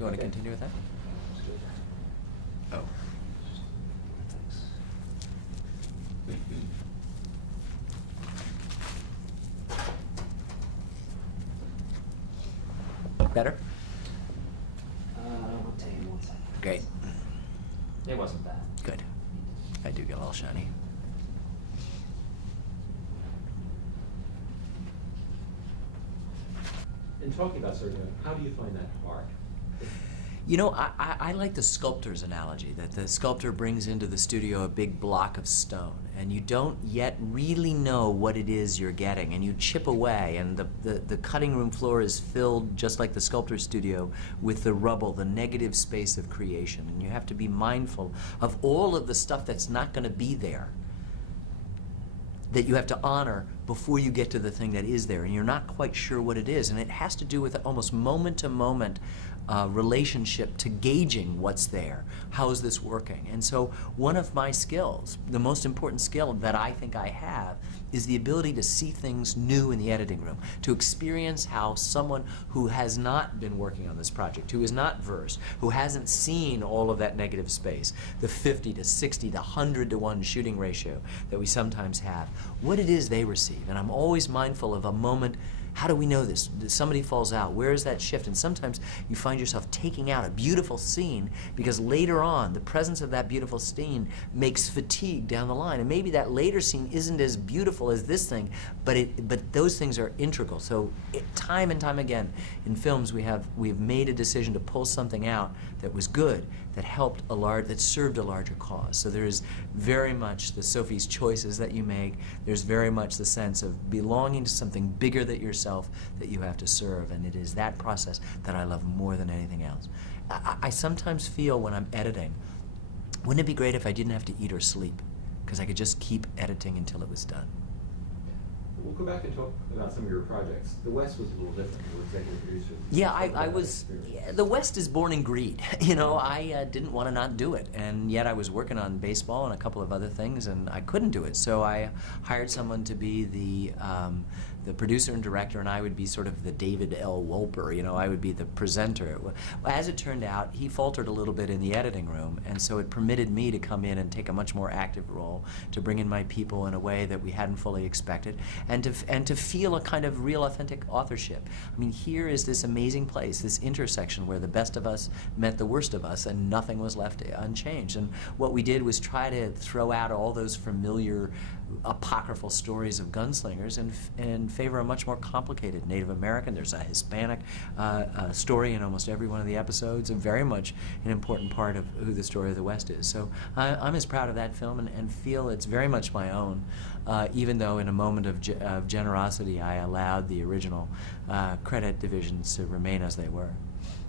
You want to continue with that? Oh. Better? I'll tell you 1 second. Great. It wasn't bad. Good. I do get a little shiny. In talking about Sergio, how do you find that hard? You know, I like the sculptor's analogy, that the sculptor brings into the studio a big block of stone, and you don't yet really know what it is you're getting, and you chip away, and the cutting room floor is filled, just like the sculptor's studio, with the rubble, the negative space of creation, and you have to be mindful of all of the stuff that's not going to be there, that you have to honor before you get to the thing that is there, and you're not quite sure what it is, and it has to do with almost moment-to-moment relationship to gauging what's there. How is this working? And so one of my skills, the most important skill that I think I have, is the ability to see things new in the editing room, to experience how someone who has not been working on this project, who is not versed, who hasn't seen all of that negative space, the 50 to 60 to 100 to 1 shooting ratio that we sometimes have, what it is they receive. And I'm always mindful of a moment. How do we know this? Somebody falls out. Where is that shift? And sometimes you find yourself taking out a beautiful scene because later on, the presence of that beautiful scene makes fatigue down the line. And maybe that later scene isn't as beautiful as this thing, but those things are integral. So time and time again in films, we've made a decision to pull something out that was good, that helped that served a larger cause. So there's very much the Sophie's choices that you make. There's very much the sense of belonging to something bigger than yourself that you have to serve, and it is that process that I love more than anything else. I sometimes feel when I'm editing, wouldn't it be great if I didn't have to eat or sleep, because I could just keep editing until it was done. We'll go back and talk about some of your projects. The West was a little different. You were executive producer. Yeah, I was. Yeah, the West is born in greed. You know, I didn't want to not do it, and yet I was working on baseball and a couple of other things, and I couldn't do it. So I hired someone to be the producer and director, and I would be sort of the David L. Wolper. You know, I would be the presenter. As it turned out, he faltered a little bit in the editing room, and so it permitted me to come in and take a much more active role, to bring in my people in a way that we hadn't fully expected, and to feel a kind of real authentic authorship. I mean, here is this amazing place, this intersection where the best of us met the worst of us, and nothing was left unchanged. And what we did was try to throw out all those familiar apocryphal stories of gunslingers and favor a much more complicated Native American. There's a Hispanic story in almost every one of the episodes, and very much an important part of who the story of the West is. So I'm as proud of that film and feel it's very much my own, even though in a moment of generosity I allowed the original credit divisions to remain as they were.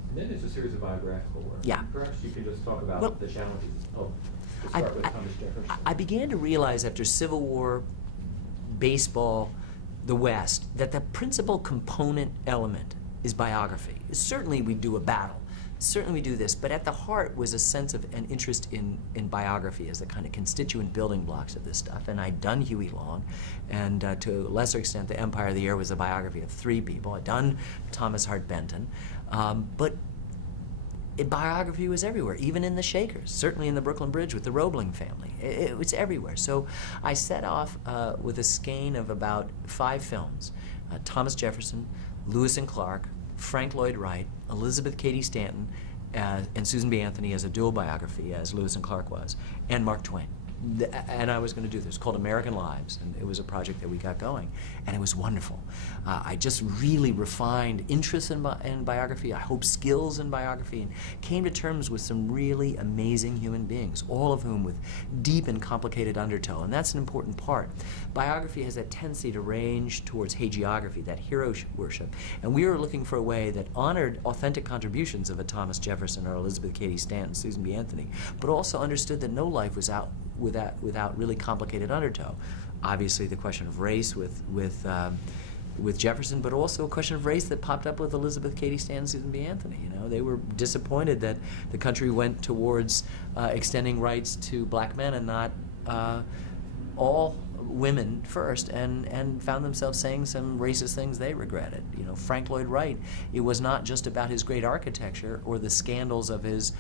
And then there's a series of biographical work. Yeah. Perhaps you could just talk about the challenges of start with Thomas Jefferson. I began to realize after Civil War, baseball, the West, that the principal component element is biography. Certainly we do a battle, certainly we do this, but at the heart was a sense of an interest in biography as the kind of constituent building blocks of this stuff. And I'd done Huey Long, and to a lesser extent, The Empire of the Air was a biography of 3 people. I'd done Thomas Hart Benton, but biography was everywhere, even in the Shakers, certainly in the Brooklyn Bridge with the Roebling family. It was everywhere. So I set off with a skein of about 5 films: Thomas Jefferson, Lewis and Clark, Frank Lloyd Wright, Elizabeth Cady Stanton, and Susan B. Anthony as a dual biography, as Lewis and Clark was, and Mark Twain. And I was going to do this. It's called American Lives, and it was a project that we got going, and it was wonderful. I just really refined interest in biography, I hope skills in biography, and came to terms with some really amazing human beings, all of whom with deep and complicated undertow, and that's an important part. Biography has that tendency to range towards hagiography, that hero worship, and we were looking for a way that honored authentic contributions of a Thomas Jefferson or Elizabeth Cady Stanton, Susan B. Anthony, but also understood that no life was out without really complicated undertow. Obviously, the question of race with Jefferson, but also a question of race that popped up with Elizabeth Cady Stanton, Susan B. Anthony. You know, they were disappointed that the country went towards extending rights to black men and not all women first and found themselves saying some racist things they regretted. You know, Frank Lloyd Wright, it was not just about his great architecture or the scandals of his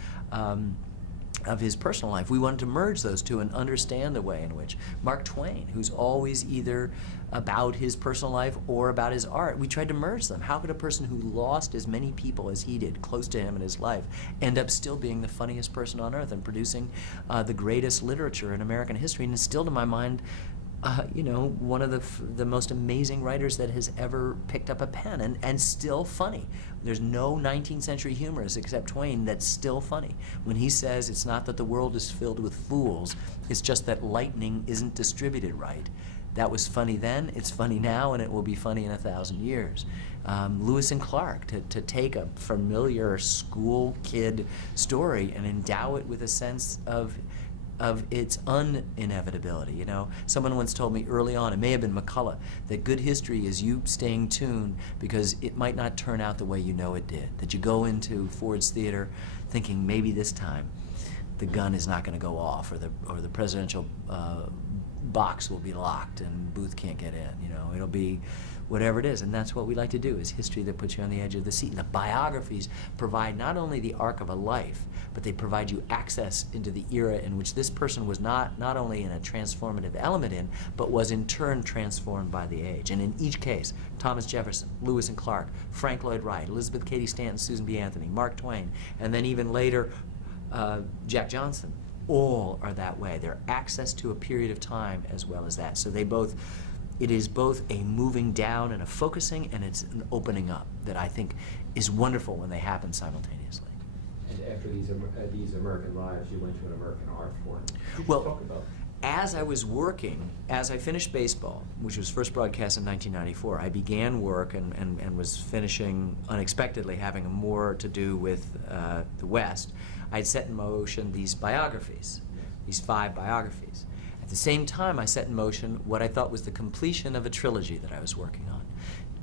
personal life. We wanted to merge those two and understand the way in which Mark Twain, who's always either about his personal life or about his art, we tried to merge them. How could a person who lost as many people as he did close to him in his life end up still being the funniest person on earth and producing the greatest literature in American history? And it's still, to my mind, you know, one of the most amazing writers that has ever picked up a pen, and still funny. There's no 19th century humorist except Twain that's still funny. When he says it's not that the world is filled with fools, it's just that lightning isn't distributed right. That was funny then, it's funny now, and it will be funny in 1,000 years. Lewis and Clark, to take a familiar school kid story and endow it with a sense of its uninevitability. You know, someone once told me early on, it may have been McCullough, that good history is you staying tuned because it might not turn out the way you know it did. That you go into Ford's Theater thinking maybe this time the gun is not going to go off, or the presidential box will be locked and Booth can't get in. You know, it'll be whatever it is, and that's what we like to do, is history that puts you on the edge of the seat. And the biographies provide not only the arc of a life, but they provide you access into the era in which this person was not only in a transformative element in, but was in turn transformed by the age. And in each case, Thomas Jefferson, Lewis and Clark, Frank Lloyd Wright, Elizabeth Cady Stanton, Susan B. Anthony, Mark Twain, and then even later, Jack Johnson, all are that way. They're access to a period of time as well as that. So it is both a moving down and a focusing, and it's an opening up that I think is wonderful when they happen simultaneously. And after these American Lives, you went to an American art form. Well, talk about. As I was working, as I finished baseball, which was first broadcast in 1994, I began work and was finishing unexpectedly, having more to do with the West. I had set in motion these biographies, these 5 biographies. At the same time, I set in motion what I thought was the completion of a trilogy that I was working on.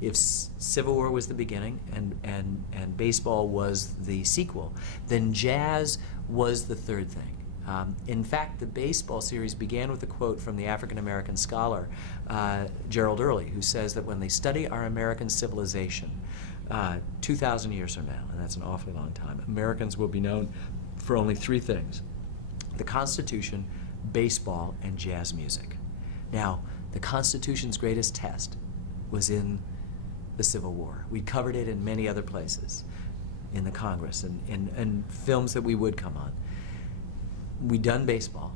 If Civil War was the beginning and baseball was the sequel, then jazz was the third thing. In fact, the baseball series began with a quote from the African-American scholar Gerald Early, who says that when they study our American civilization 2,000 years from now, and that's an awfully long time, Americans will be known for only 3 things: the Constitution, baseball, and jazz music. Now, the Constitution's greatest test was in the Civil War. We covered it in many other places, in the Congress and films that we would come on. We'd done baseball,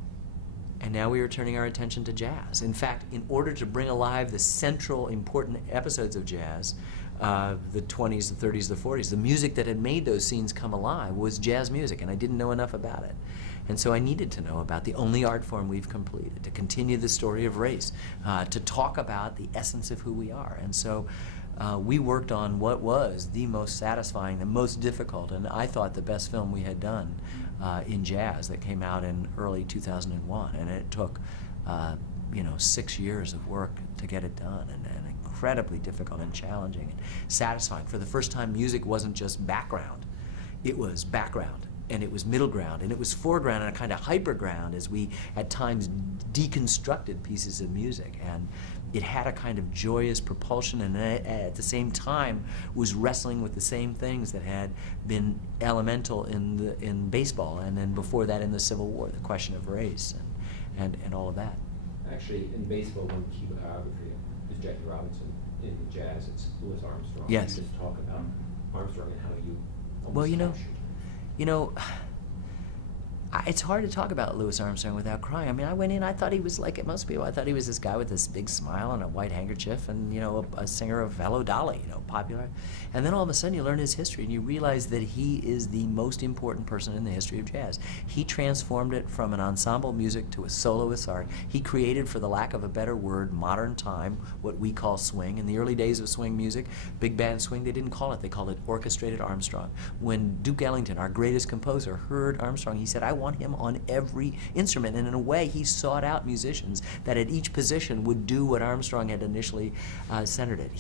and now we were turning our attention to jazz. In fact, in order to bring alive the central important episodes of jazz, the 20s, the 30s, the 40s, the music that had made those scenes come alive was jazz music, and I didn't know enough about it. And so I needed to know about the only art form we've completed, to continue the story of race, to talk about the essence of who we are. And so we worked on what was the most satisfying, the most difficult, and I thought the best film we had done in jazz, that came out in early 2001. And it took 6 years of work to get it done, and incredibly difficult and challenging and satisfying. For the first time, music wasn't just background. It was background, and it was middle ground, and it was foreground, and a kind of hyperground as we at times deconstructed pieces of music. And it had a kind of joyous propulsion, and at the same time was wrestling with the same things that had been elemental in baseball, and then before that in the Civil War, the question of race and all of that. Actually, in baseball, one key biography is Jackie Robinson. In jazz, it's Louis Armstrong. Yes. You just talk about Armstrong and how you almost Well, captured. It's hard to talk about Louis Armstrong without crying. I mean, I went in, I thought he was like most people. I thought he was this guy with this big smile and a white handkerchief and, a singer of Hello Dolly, popular. And then all of a sudden you learn his history and you realize that he is the most important person in the history of jazz. He transformed it from an ensemble music to a soloist art. He created, for the lack of a better word, modern time, what we call swing. In the early days of swing music, big band swing, they didn't call it. They called it orchestrated Armstrong. When Duke Ellington, our greatest composer, heard Armstrong, he said, I want him on every instrument. And in a way, he sought out musicians that at each position would do what Armstrong had initially centered it.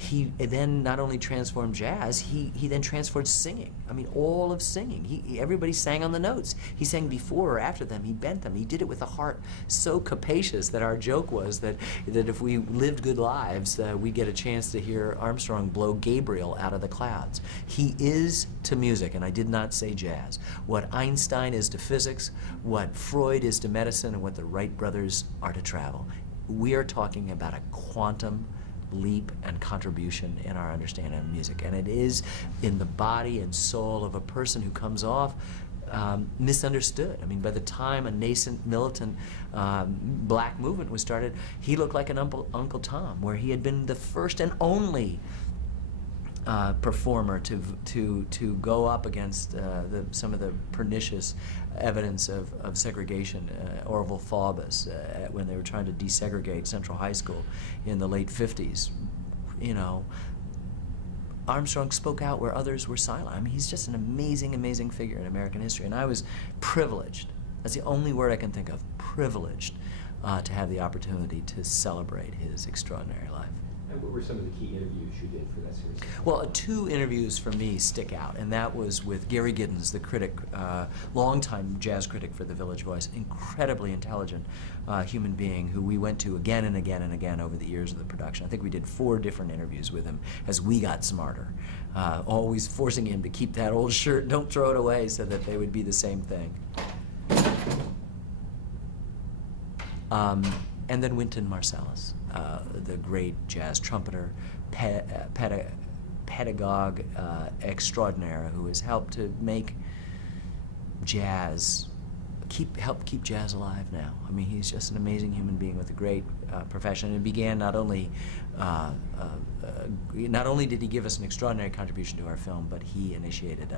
He then not only transformed jazz, he then transformed singing. I mean, all of singing. Everybody sang on the notes. He sang before or after them. He bent them. He did it with a heart so capacious that our joke was that if we lived good lives, we get a chance to hear Armstrong blow Gabriel out of the clouds. He is to music, and I did not say jazz, what Einstein is to physics, what Freud is to medicine, and what the Wright brothers are to travel. We are talking about a quantum leap and contribution in our understanding of music, and it is in the body and soul of a person who comes off misunderstood. I mean, by the time a nascent militant black movement was started, he looked like an Uncle Tom, where he had been the first and only performer to go up against some of the pernicious evidence of segregation, Orville Faubus, when they were trying to desegregate Central High School in the late 50s. You know, Armstrong spoke out where others were silent. I mean, he's just an amazing, amazing figure in American history, and I was privileged. That's the only word I can think of, privileged, to have the opportunity to celebrate his extraordinary life. And what were some of the key interviews you did for that series? Well, two interviews for me stick out, and that was with Gary Giddens, the critic, longtime jazz critic for the Village Voice, incredibly intelligent human being who we went to again and again and again over the years of the production. I think we did 4 different interviews with him as we got smarter, always forcing him to keep that old shirt, don't throw it away, so that they would be the same thing. And then Wynton Marsalis, the great jazz trumpeter, pedagogue extraordinaire, who has helped to make jazz, help keep jazz alive now. I mean, he's just an amazing human being with a great profession. And began not only did he give us an extraordinary contribution to our film, but he initiated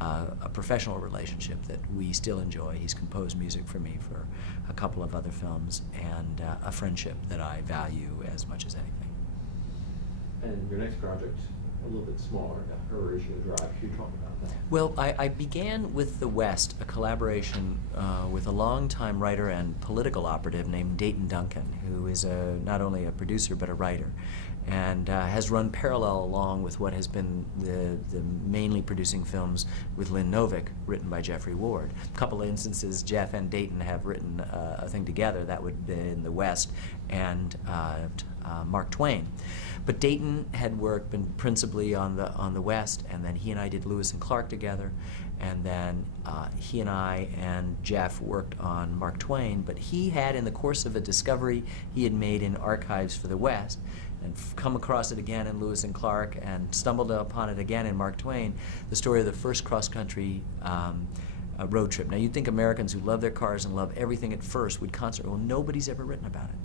a professional relationship that we still enjoy. He's composed music for me for a couple of other films, and a friendship that I value as much as anything. And your next project, a little bit smaller, Horatio Drive. Can you talk about that? Well, I began with the West, a collaboration with a longtime writer and political operative named Dayton Duncan, who is not only a producer but a writer, and has run parallel along with what has been the mainly producing films with Lynn Novick, written by Jeffrey Ward. A couple of instances, Jeff and Dayton have written a thing together. That would be in the West, and Mark Twain. But Dayton had been principally on the West, and then he and I did Lewis and Clark together, and then he and I and Jeff worked on Mark Twain. But he had, in the course of a discovery he had made in archives for the West, and come across it again in Lewis and Clark, and stumbled upon it again in Mark Twain, the story of the first cross-country road trip. Now, you'd think Americans who love their cars and love everything at first would concentrate. Well, nobody's ever written about it.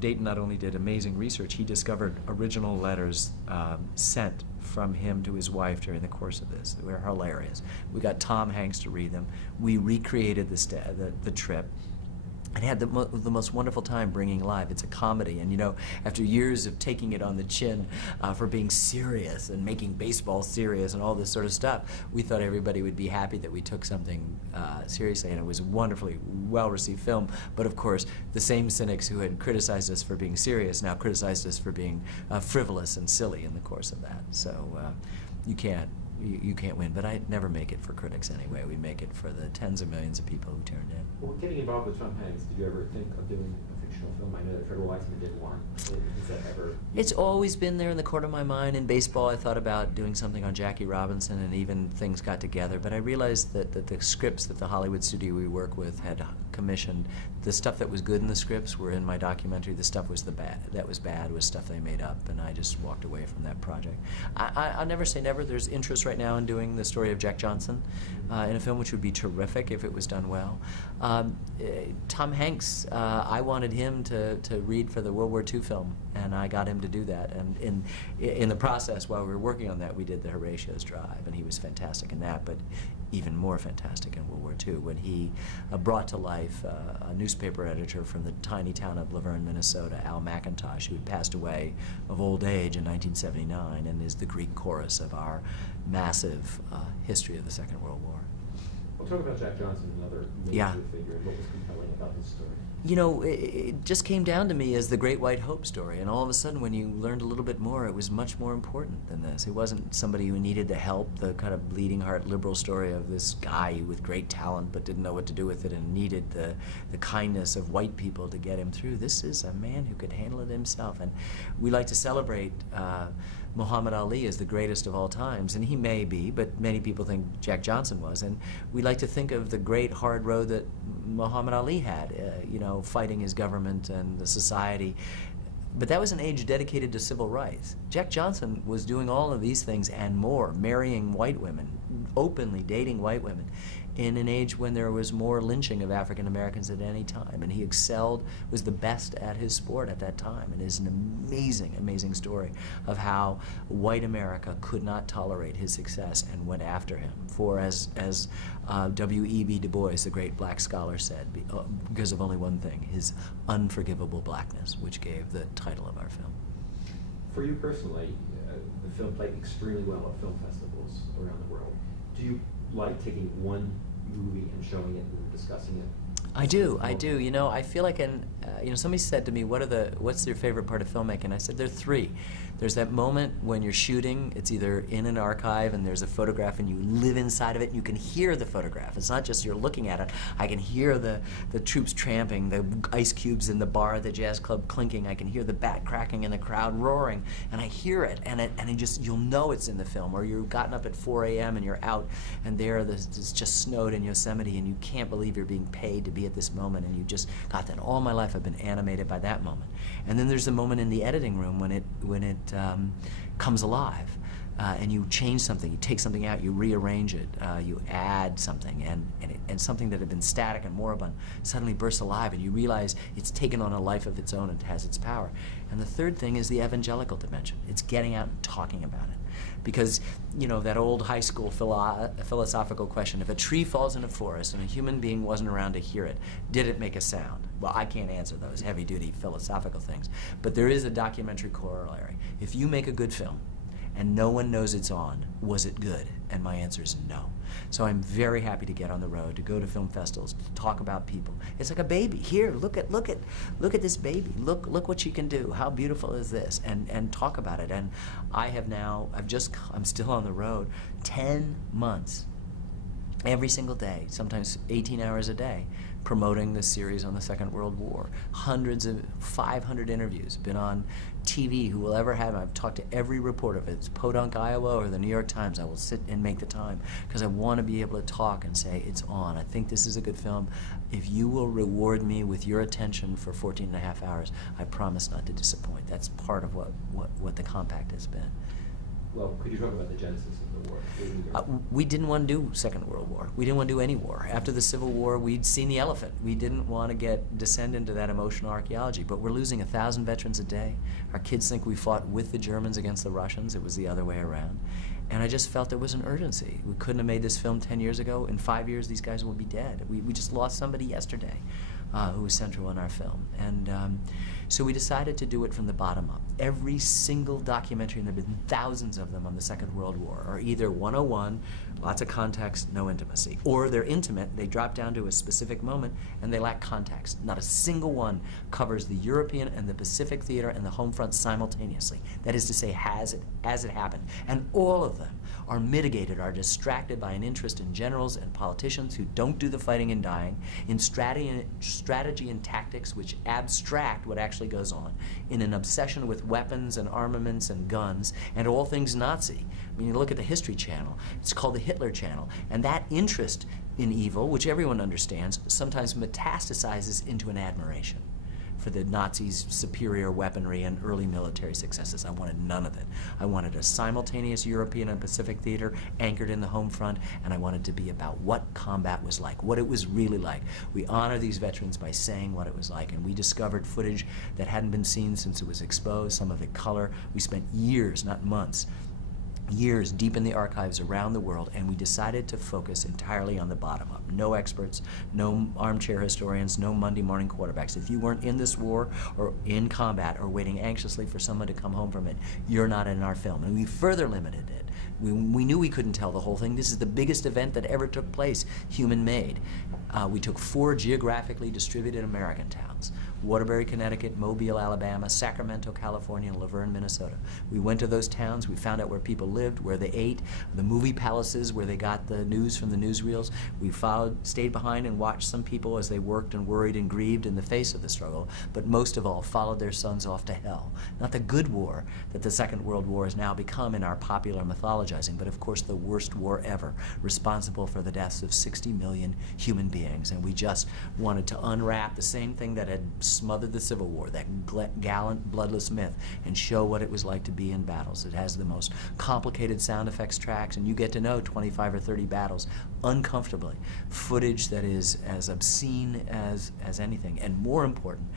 Dayton not only did amazing research, he discovered original letters sent from him to his wife during the course of this. They were hilarious. We got Tom Hanks to read them. We recreated the trip, and had the most wonderful time bringing live. It's a comedy, and you know, after years of taking it on the chin for being serious and making baseball serious and all this sort of stuff, we thought everybody would be happy that we took something seriously, and it was a wonderfully well-received film. But of course, the same cynics who had criticized us for being serious now criticized us for being frivolous and silly in the course of that. So you can't win, but I never make it for critics anyway. We make it for the tens of millions of people who turned in. Well, getting involved with Tom Hanks, did you ever think of doing a fictional film? I know that Fred Weitzman did one. Is that ever? It's always been there in the corner of my mind. In baseball, I thought about doing something on Jackie Robinson, and even things got together. But I realized that the scripts that the Hollywood studio we work with had commissioned, the stuff that was good in the scripts were in my documentary. The stuff that was bad was stuff they made up, and I just walked away from that project. I'll never say never. There's interest right now in doing the story of Jack Johnson in a film, which would be terrific if it was done well. Tom Hanks, I wanted him to read for the World War II film, and I got him to do that. And in the process, while we were working on that, we did the Horatio's Drive, and he was fantastic in that, but even more fantastic in World War II, when he brought to life a newspaper editor from the tiny town of Laverne, Minnesota, Al McIntosh, who had passed away of old age in 1979 and is the Greek chorus of our massive history of the Second World War. Well, talk about Jack Johnson, another major Yeah. figure, and what was compelling about his story. You know, it just came down to me as the Great White Hope story, and all of a sudden when you learned a little bit more, it was much more important than this. It wasn't somebody who needed the help, the kind of bleeding heart liberal story of this guy with great talent but didn't know what to do with it and needed the kindness of white people to get him through. This is a man who could handle it himself, and we like to celebrate Muhammad Ali is the greatest of all times, and he may be, but many people think Jack Johnson was, and we like to think of the great hard road that Muhammad Ali had, you know, fighting his government and the society. But that was an age dedicated to civil rights. Jack Johnson was doing all of these things and more, marrying white women, openly dating white women, in an age when there was more lynching of African Americans at any time. And he excelled, was the best at his sport at that time. And it is an amazing, amazing story of how white America could not tolerate his success and went after him. For as W.E.B. Du Bois, the great black scholar, said, because of only one thing, his unforgivable blackness, which gave the title of our film. For you personally, the film played extremely well at film festivals around the world. Do you like taking one movie and showing it and discussing it? I do. You know, I feel like you know, somebody said to me, what's your favorite part of filmmaking? I said, there are three. There's that moment when you're shooting, it's either in an archive and there's a photograph and you live inside of it and you can hear the photograph. It's not just you're looking at it. I can hear the troops tramping, the ice cubes in the bar at the jazz club clinking. I can hear the bat cracking and the crowd roaring, and I hear it, and it just, you'll know it's in the film. Or you've gotten up at 4 a.m. and you're out, and it's just snowed in Yosemite, and you can't believe you're being paid to be at this moment, and you just got that. All my life I've been animated by that moment. And then there's the moment in the editing room when it comes alive, and you change something, you take something out, you rearrange it, you add something, and something that had been static and moribund suddenly bursts alive, and you realize it's taken on a life of its own and has its power. And the third thing is the evangelical dimension. It's getting out and talking about it. Because, you know, that old high school philosophical question, if a tree falls in a forest and a human being wasn't around to hear it, did it make a sound? Well, I can't answer those heavy-duty philosophical things. But there is a documentary corollary. If you make a good film and no one knows it's on, was it good? And my answer is no. So I'm very happy to get on the road, to go to film festivals, to talk about people. It's like a baby. Here, look at this baby. Look what she can do. How beautiful is this? And talk about it. And I'm still on the road 10 months, every single day, sometimes 18 hours a day, promoting this series on the Second World War. 500 interviews, been on TV, who will ever have. I've talked to every reporter, if it's Podunk, Iowa, or the New York Times. I will sit and make the time, because I want to be able to talk and say, it's on. I think this is a good film. If you will reward me with your attention for 14 and a half hours, I promise not to disappoint. That's part of what the compact has been. Well, could you talk about the genesis of the war? We didn't want to do Second World War. We didn't want to do any war. After the Civil War, we'd seen the elephant. We didn't want to descend into that emotional archaeology. But we're losing 1,000 veterans a day. Our kids think we fought with the Germans against the Russians. It was the other way around. And I just felt there was an urgency. We couldn't have made this film 10 years ago. In 5 years, these guys will be dead. We just lost somebody yesterday who was central in our film. And so we decided to do it from the bottom up. Every single documentary, and there have been thousands of them on the Second World War, are either 101, lots of context, no intimacy, or they're intimate, they drop down to a specific moment, and they lack context. Not a single one covers the European and the Pacific theater and the home front simultaneously. That is to say, as it happened. And all of them are mitigated, are distracted by an interest in generals and politicians who don't do the fighting and dying, in strategy and tactics which abstract what actually goes on, in an obsession with weapons and armaments and guns, and all things Nazi. I mean, you look at the History Channel, it's called the Hitler Channel, and that interest in evil, which everyone understands, sometimes metastasizes into an admiration for the Nazis' superior weaponry and early military successes. I wanted none of it. I wanted a simultaneous European and Pacific theater anchored in the home front, and I wanted to be about what combat was like, what it was really like. We honor these veterans by saying what it was like, and we discovered footage that hadn't been seen since it was exposed, some of it color. We spent years, not months, years deep in the archives around the world, and we decided to focus entirely on the bottom up. No experts, no armchair historians, no Monday morning quarterbacks. If you weren't in this war or in combat or waiting anxiously for someone to come home from it, you're not in our film. And we further limited it We knew we couldn't tell the whole thing. This is the biggest event that ever took place, human-made. We took 4 geographically distributed American towns: Waterbury, Connecticut; Mobile, Alabama; Sacramento, California; and Laverne, Minnesota. We went to those towns. We found out where people lived, where they ate, the movie palaces where they got the news from the newsreels. We stayed behind and watched some people as they worked and worried and grieved in the face of the struggle, but most of all followed their sons off to hell. Not the good war that the Second World War has now become in our popular mythologizing, but of course the worst war ever, responsible for the deaths of 60 million human beings. And we just wanted to unwrap the same thing that had smothered the Civil War, that gallant, bloodless myth, and show what it was like to be in battles. It has the most complicated sound effects tracks, and you get to know 25 or 30 battles uncomfortably. Footage that is as obscene as anything, and more important,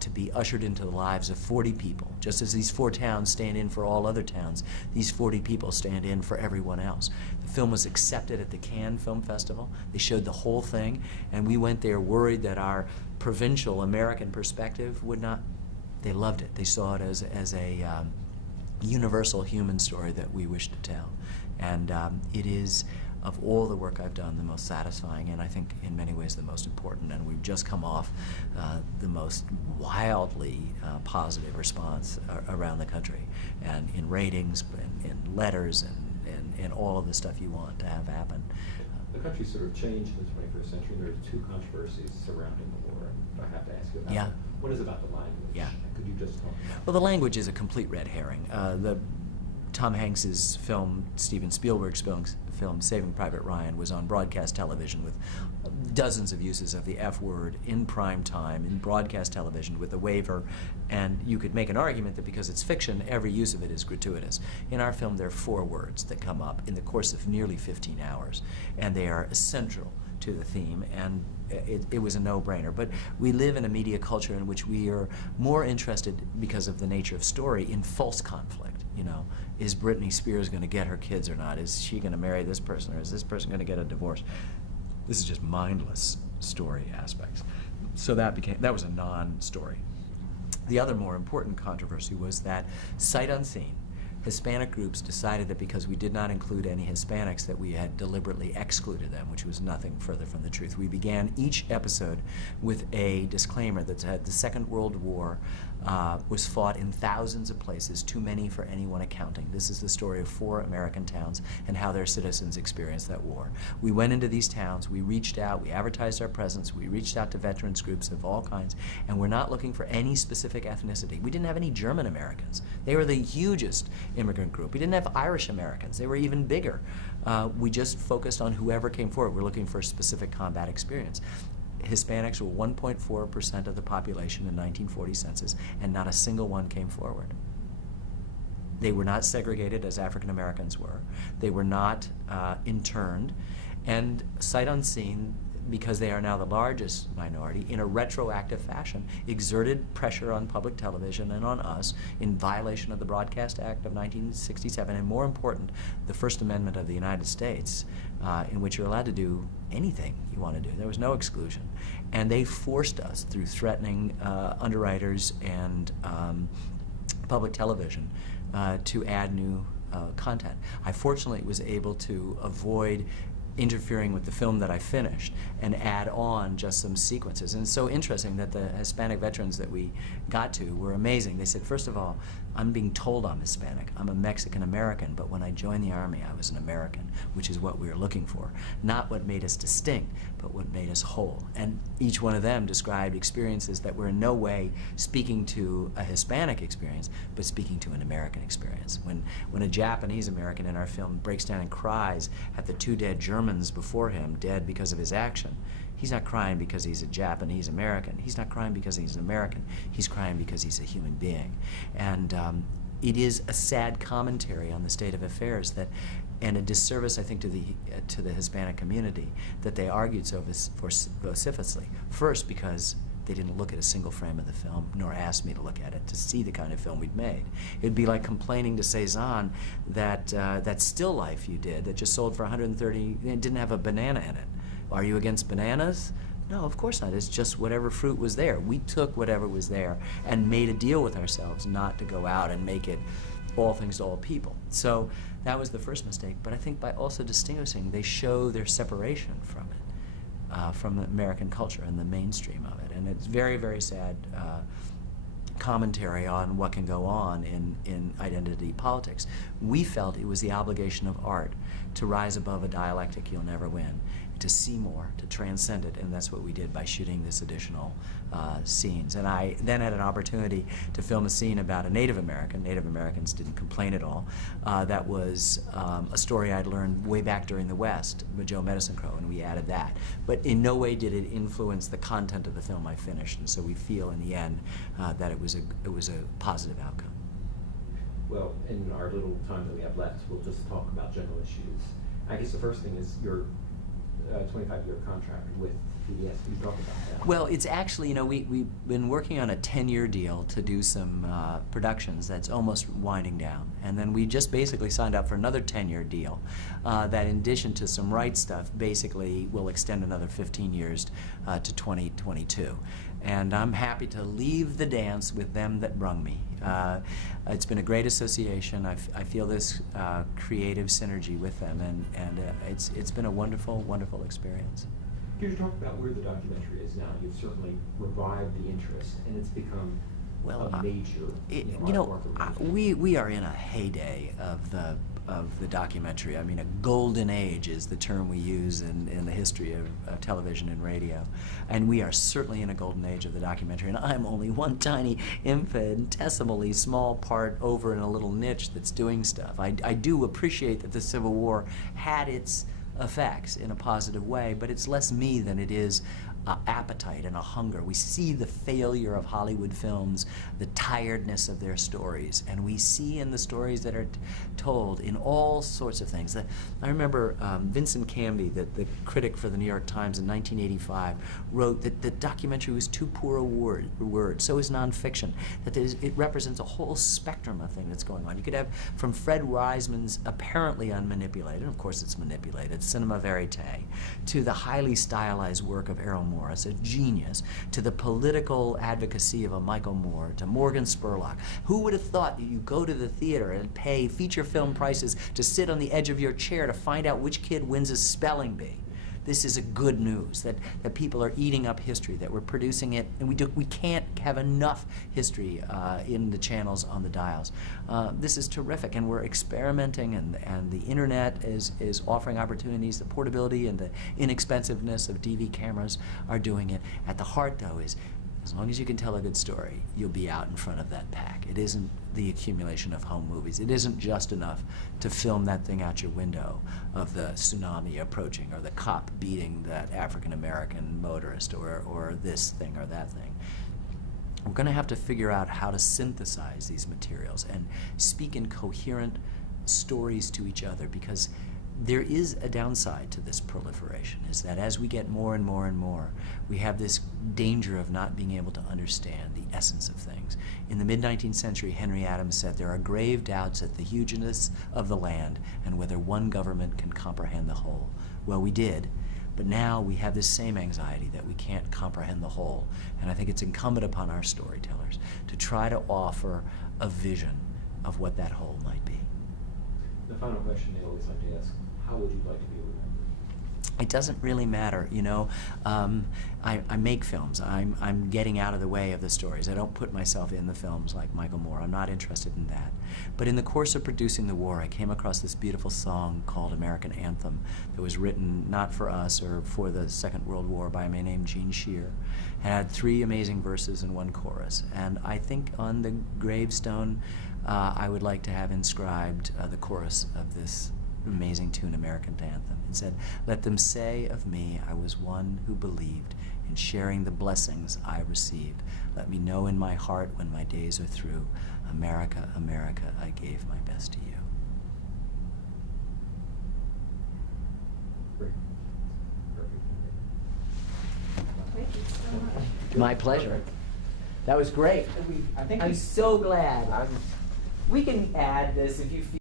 to be ushered into the lives of 40 people. Just as these 4 towns stand in for all other towns, these 40 people stand in for everyone else. The film was accepted at the Cannes Film Festival. They showed the whole thing, and we went there worried that our provincial American perspective would not. They loved it. They saw it as a universal human story that we wish to tell. And it is, of all the work I've done, the most satisfying, and I think in many ways the most important. And we've just come off the most wildly positive response around the country, and in ratings, and in letters, and all of the stuff you want to have happen. The country sort of changed in the 21st century. There are 2 controversies surrounding the war. I have to ask you about Yeah. that. One is about the language. Yeah. Could you just talk about Well, the language is a complete red herring. Tom Hanks's film, Steven Spielberg's film, Saving Private Ryan, was on broadcast television with dozens of uses of the F word in prime time, in broadcast television with a waiver, and you could make an argument that because it's fiction, every use of it is gratuitous. In our film, there are 4 words that come up in the course of nearly 15 hours, and they are essential to the theme, and it was a no-brainer. But we live in a media culture in which we are more interested, because of the nature of story, in false conflict. You know, is Britney Spears going to get her kids or not? Is she going to marry this person, or is this person going to get a divorce? This is just mindless story aspects. So that was a non-story. The other more important controversy was that, sight unseen, Hispanic groups decided that because we did not include any Hispanics, that we had deliberately excluded them, which was nothing further from the truth. We began each episode with a disclaimer that said the Second World War was fought in thousands of places, too many for anyone accounting. This is the story of 4 American towns and how their citizens experienced that war. We went into these towns, we reached out, we advertised our presence, we reached out to veterans groups of all kinds, and we're not looking for any specific ethnicity. We didn't have any German Americans. They were the hugest immigrant group. We didn't have Irish Americans. They were even bigger. We just focused on whoever came forward. We're looking for a specific combat experience. Hispanics were 1.4% of the population in 1940 census, and not a single one came forward. They were not segregated as African Americans were. They were not interned, and sight unseen, because they are now the largest minority, in a retroactive fashion, exerted pressure on public television and on us in violation of the Broadcast Act of 1967, and more important, the First Amendment of the United States, in which you're allowed to do anything you want to do. There was no exclusion. And they forced us, through threatening underwriters and public television, to add new content. I fortunately was able to avoid interfering with the film that I finished and add on just some sequences. And it's so interesting that the Hispanic veterans that we got to were amazing. They said, first of all, I'm being told I'm Hispanic. I'm a Mexican American, but when I joined the Army, I was an American, which is what we were looking for. Not what made us distinct, but what made us whole. And each one of them described experiences that were in no way speaking to a Hispanic experience, but speaking to an American experience. When a Japanese American in our film breaks down and cries at the 2 dead Germans before him, dead because of his action, he's not crying because he's a Japanese American. He's not crying because he's an American. He's crying because he's a human being. And it is a sad commentary on the state of affairs, that, and a disservice, I think, to the Hispanic community, that they argued so vociferously. First, because they didn't look at a single frame of the film, nor asked me to look at it to see the kind of film we'd made. It'd be like complaining to Cezanne that that still life you did that just sold for 130, it didn't have a banana in it. Are you against bananas? No, of course not. It's just whatever fruit was there. We took whatever was there and made a deal with ourselves not to go out and make it all things to all people. So That was the first mistake. But I think by also distinguishing, they show their separation from the American culture and the mainstream of it. And it's very, very sad commentary on what can go on in identity politics. We felt it was the obligation of art to rise above a dialectic you'll never win, to see more, to transcend it, and that's what we did by shooting this additional scenes. And I then had an opportunity to film a scene about a Native American. Native Americans didn't complain at all. That was a story I'd learned way back during the West with Joe Medicine Crow, and we added that. But in no way did it influence the content of the film I finished, and so we feel in the end that it was a positive outcome. Well, in our little time that we have left, we'll just talk about general issues. I guess the first thing is your 25-year contract with PBS. Can you talk about that? Well, it's actually, we've been working on a 10-year deal to do some productions that's almost winding down. And then we just basically signed up for another 10-year deal that, in addition to some rights stuff, basically will extend another 15 years to 2022. And I'm happy to leave the dance with them that brung me. It's been a great association. I feel this creative synergy with them, and it's been a wonderful, wonderful experience. Could you talk about where the documentary is now? You've certainly revived the interest, and it's become a major. We are in a heyday of the documentary. I mean, a golden age is the term we use in the history of television and radio. And we are certainly in a golden age of the documentary, and I'm only one tiny, infinitesimally small part over in a little niche that's doing stuff. I do appreciate that the Civil War had its effects in a positive way, but it's less me than it is appetite and a hunger. We see the failure of Hollywood films, the tiredness of their stories, and we see in the stories that are told in all sorts of things. I remember Vincent Canby, the critic for the New York Times in 1985, wrote that the documentary was too poor a word. So is nonfiction. That it represents a whole spectrum of things that's going on. You could have from Fred Reisman's apparently unmanipulated, and of course it's manipulated, cinema verite, to the highly stylized work of Errol Morris, a genius, to the political advocacy of a Michael Moore, to Morgan Spurlock. Who would have thought that you go to the theater and pay feature film prices to sit on the edge of your chair to find out which kid wins a spelling bee? This is a good news, that people are eating up history, that we're producing it, and we can't have enough history in the channels on the dials. This is terrific, and we're experimenting, and the internet is offering opportunities. The portability and the inexpensiveness of DV cameras are doing it. At the heart, though, is as long as you can tell a good story, you'll be out in front of that pack. It isn't the accumulation of home movies. It isn't just enough to film that thing out your window of the tsunami approaching or the cop beating that African-American motorist or this thing or that thing. We're going to have to figure out how to synthesize these materials and speak in coherent stories to each other, because there is a downside to this proliferation, is that as we get more and more and more, we have this danger of not being able to understand the essence of things. In the mid-19th century, Henry Adams said, "There are grave doubts at the hugeness of the land and whether one government can comprehend the whole." Well, we did, but now we have this same anxiety that we can't comprehend the whole. And I think it's incumbent upon our storytellers to try to offer a vision of what that whole might be. The final question they always like to ask: how would you like to be remembered? It doesn't really matter, I make films. I'm getting out of the way of the stories. I don't put myself in the films like Michael Moore. I'm not interested in that. But in the course of producing the war, I came across this beautiful song called American Anthem that was written not for us or for the Second World War by a man named Gene Shear. It had 3 amazing verses and 1 chorus. And I think on the gravestone, I would like to have inscribed the chorus of this amazing tune, American Anthem. It said, "Let them say of me I was one who believed in sharing the blessings I received. Let me know in my heart when my days are through, America, America, I gave my best to you." Great. Perfect. Thank you so much. My pleasure. That was great. I'm so glad. We can add this if you feel